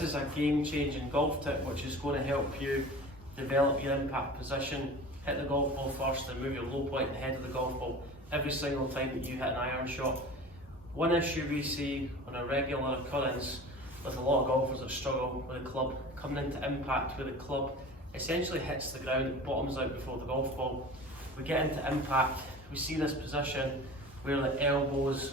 This is a game-changing golf tip which is going to help you develop your impact position, hit the golf ball first and move your low point ahead of the golf ball every single time that you hit an iron shot. One issue we see on a regular occurrence with a lot of golfers that struggle with a club coming into impact where the club essentially hits the ground, it bottoms out before the golf ball. We get into impact, we see this position where the elbows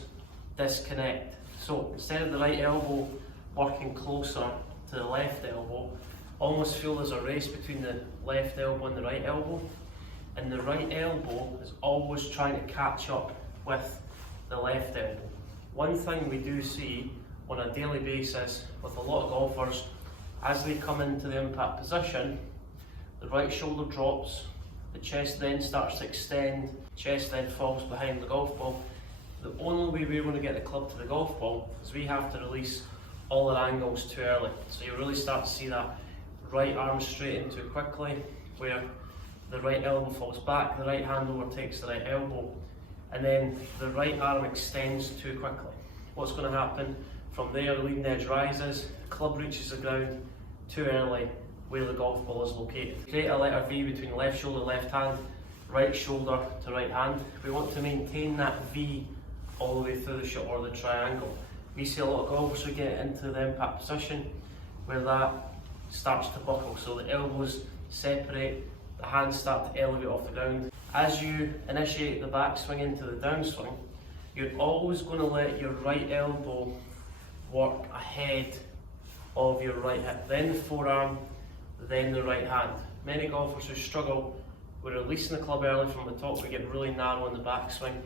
disconnect. So instead of the right elbow working closer to the left elbow, almost feel there's a race between the left elbow and the right elbow. And the right elbow is always trying to catch up with the left elbow. One thing we do see on a daily basis with a lot of golfers, as they come into the impact position, the right shoulder drops, the chest then starts to extend, chest then falls behind the golf ball. The only way we're going to get the club to the golf ball is we have to release all our angles too early. So you really start to see that right arm straighten too quickly, where the right elbow falls back, the right hand overtakes the right elbow, and then the right arm extends too quickly. What's going to happen from there, the leading edge rises, the club reaches the ground too early where the golf ball is located. Create a letter V between left shoulder, left hand, right shoulder to right hand. We want to maintain that V all the way through the shot or the triangle. We see a lot of golfers who get into the impact position where that starts to buckle. So the elbows separate, the hands start to elevate off the ground. As you initiate the backswing into the downswing, you're always going to let your right elbow work ahead of your right hip, then the forearm, then the right hand. Many golfers who struggle with releasing the club early from the top, we get really narrow in the backswing.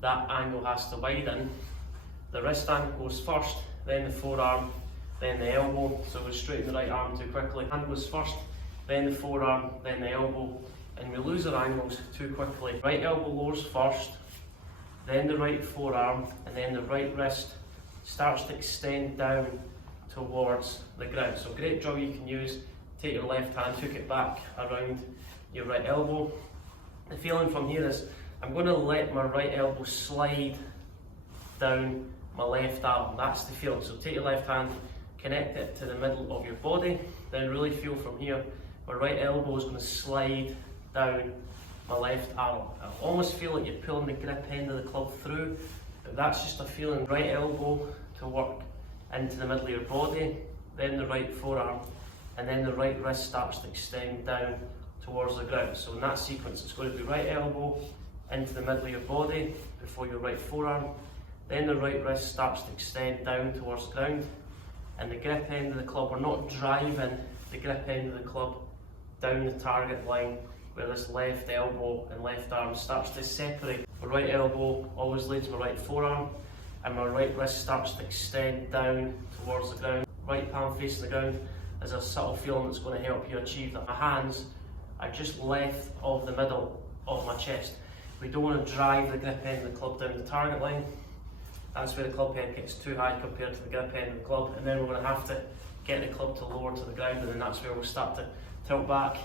That angle has to widen. The wrist angle goes first, then the forearm, then the elbow. So we straighten the right arm too quickly. Hand goes first, then the forearm, then the elbow, and we lose our angles too quickly. Right elbow lowers first, then the right forearm, and then the right wrist starts to extend down towards the ground. So great drill you can use. Take your left hand, hook it back around your right elbow. The feeling from here is I'm going to let my right elbow slide down my left arm. That's the feeling. So take your left hand, connect it to the middle of your body, then really feel from here. My right elbow is going to slide down my left arm. I almost feel like you're pulling the grip end of the club through, but that's just a feeling. Right elbow to work into the middle of your body, then the right forearm, and then the right wrist starts to extend down towards the ground. So in that sequence, it's going to be right elbow into the middle of your body before your right forearm, then the right wrist starts to extend down towards the ground, and the grip end of the club, we're not driving the grip end of the club down the target line where this left elbow and left arm starts to separate. My right elbow always leads my right forearm, and my right wrist starts to extend down towards the ground. Right palm facing the ground is a subtle feeling that's going to help you achieve that. My hands are just left of the middle of my chest. We don't want to drive the grip end of the club down the target line. That's where the club head gets too high compared to the grip end of the club, and then we're going to have to get the club to lower to the ground, and then that's where we'll start to tilt back,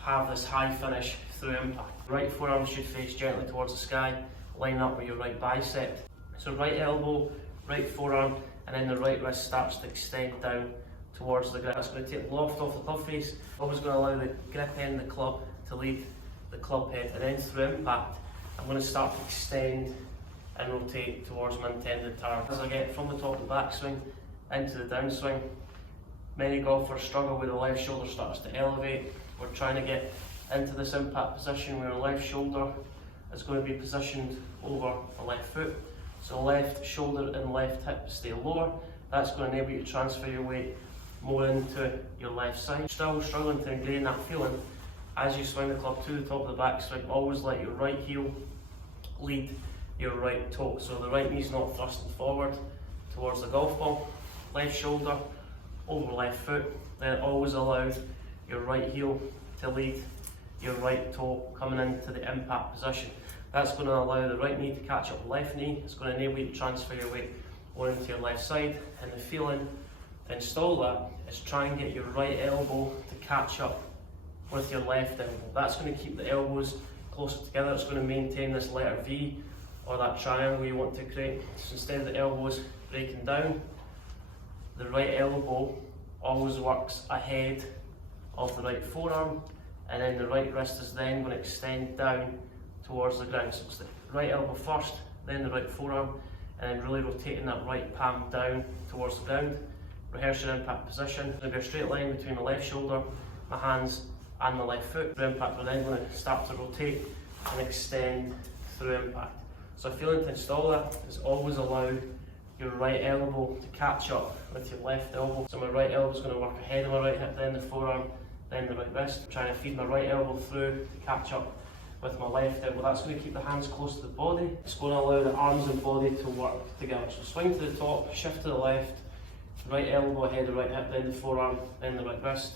have this high finish through impact. Right forearm should face gently towards the sky, line up with your right bicep. So right elbow, right forearm, and then the right wrist starts to extend down towards the ground. That's going to take loft off the club face. Always going to allow the grip end of the club to lead the club head, and then through impact, I'm going to start to extend and rotate towards my intended target. As I get from the top of the backswing into the downswing, many golfers struggle where the left shoulder starts to elevate. We're trying to get into this impact position where the left shoulder is going to be positioned over the left foot. So left shoulder and left hip stay lower. That's going to enable you to transfer your weight more into your left side. Still struggling to ingrain that feeling, as you swing the club to the top of the backswing, always let your right heel lead your right toe. So the right knee's not thrusting forward towards the golf ball. Left shoulder over left foot. Then always allow your right heel to lead your right toe coming into the impact position. That's going to allow the right knee to catch up with the left knee. It's going to enable you to transfer your weight more into your left side. And the feeling to install that is try and get your right elbow to catch up with your left elbow. That's going to keep the elbows closer together. It's going to maintain this letter V or that triangle you want to create. So instead of the elbows breaking down, the right elbow always works ahead of the right forearm, and then the right wrist is then going to extend down towards the ground. So it's the right elbow first, then the right forearm, and then really rotating that right palm down towards the ground. Rehearse your impact position. There'll be a straight line between the left shoulder, my hands, and my left foot. The impact, we're then going to start to rotate and extend through impact. So feeling to install that is always allow your right elbow to catch up with your left elbow. So my right elbow is going to work ahead of my right hip, then the forearm, then the right wrist. I'm trying to feed my right elbow through to catch up with my left elbow. That's going to keep the hands close to the body. It's going to allow the arms and body to work together. So swing to the top, shift to the left, right elbow ahead of the right hip, then the forearm, then the right wrist,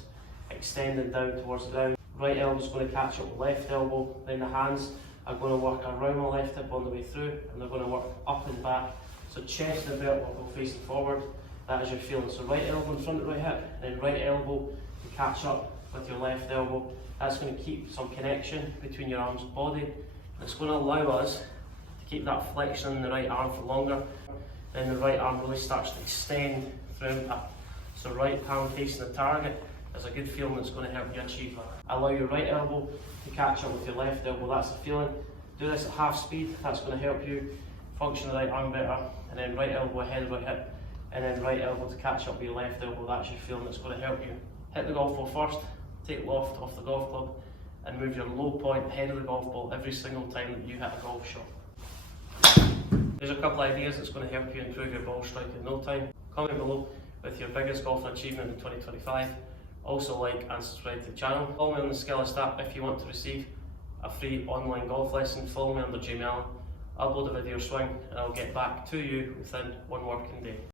extending down towards the ground. Right elbow is going to catch up with left elbow, then the hands are going to work around my left hip on the way through, and they're going to work up and back. So chest and belt will go facing forward. That is your feeling. So right elbow in front of the right hip, then right elbow to catch up with your left elbow. That's going to keep some connection between your arms and body. And it's going to allow us to keep that flexion in the right arm for longer. Then the right arm really starts to extend through impact. So right palm facing the target is a good feeling that's going to help you achieve that. Allow your right elbow to catch up with your left elbow. That's the feeling. Do this at half speed. That's going to help you function the right arm better. And then right elbow ahead of right hip, and then right elbow to catch up with your left elbow. That's your feeling that's going to help you. Hit the golf ball first, take loft off the golf club, and move your low point ahead of the golf ball every single time that you hit a golf shot. There's a couple of ideas that's going to help you improve your ball strike in no time. Comment below with your biggest golf achievement in 2025. Also like and subscribe to the channel. Follow me on the Skillist app if you want to receive a free online golf lesson. Follow me under Jamie Allen. Upload a video swing and I'll get back to you within one working day.